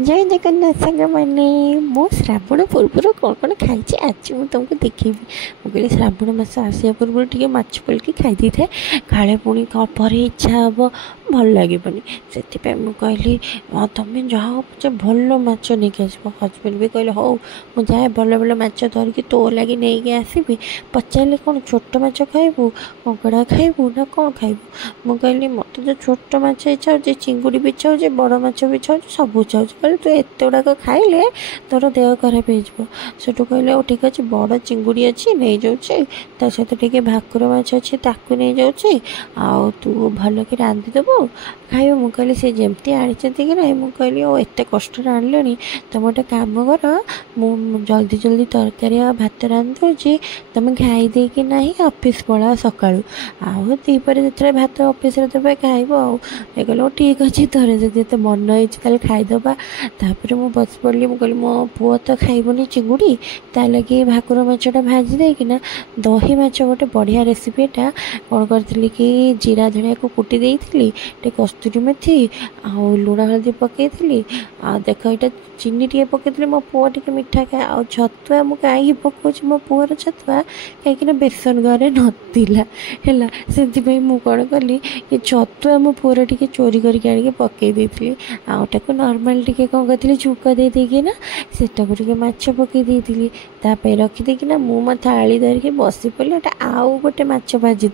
जय जगन्नाथ सांग मैंने मो श्रावण पूर्व कौन कौन खाई आज मुझे तुमको देखेबी मुझे श्रावण मास आसा पूर्व टे माछ पलिकी खाई था काले पुणी पर इच्छा हम भल लगे से कहली हाँ तुम जाओ मुझे भल माछ नहीं आसो हजबैंड भी कहले हो मुझे भल भल माछ धरिकी तो लगे नहीं आसबि पचारे कौन छोट माछ खाइबू कंकड़ा खाइबू ना कौन खाइबू मुझे कहली मत तो छोट माछ इच्छा हो चिंगुड़ी भी इच्छा हो बड़ माछ भी इच्छा हो सब इच्छा हो तू एत गुड़ाक खाइले तोर देह खराब हो सेठू कहले ठीक अच्छे बड़ चिंगुड़ी अच्छी नहीं जाऊँगी ता सहित टे भाकुर माछ अच्छे ताकू नहीं जाऊँगी आउ तू भल कि रांधिदेबू खाइब मु कहली सी जमती आनी कि ना मुझे कहली ओ एत कष्ट आनल तुम गोटे कम कर मु जल्दी जल्दी तरकारी आ भात रांधि तुम खाई देकी ना ऑफिस पड़ा सका आउ दीपर जो भात ऑफिस देवे खाइब आउ कहल ठीक अच्छे तोर जब मन हो खाईदबा तापर मु बस पड़ी मुझे मो पुओ तो खाइबनी चिंगुड़ी ता लगे भाकुर माछटा भाजी देकिना दही माछ गोटे बढ़िया रेसिपीटा कौन करी कि जीरा धनिया को कुटी देती टे कस्तूरी मेथी आउ लुण हल्दी पकई आ देख ये चीनी टे पकई मो पुओ टे मिठा खाए आ छतुआ मुझे कहीं पकाऊँ मो पुअर छतुआ कहीं बेसन घरे नाला है मुझे कौन कली कि छतुआ मो पुअर टे चोरी करके पकई देती आउटा नर्माल टे कौन करी छुका दे देकिना से माछ पकई देती रखिदेकिना मु थाली धरिकी बसी पड़ी आउ गोटे माछ भाजी।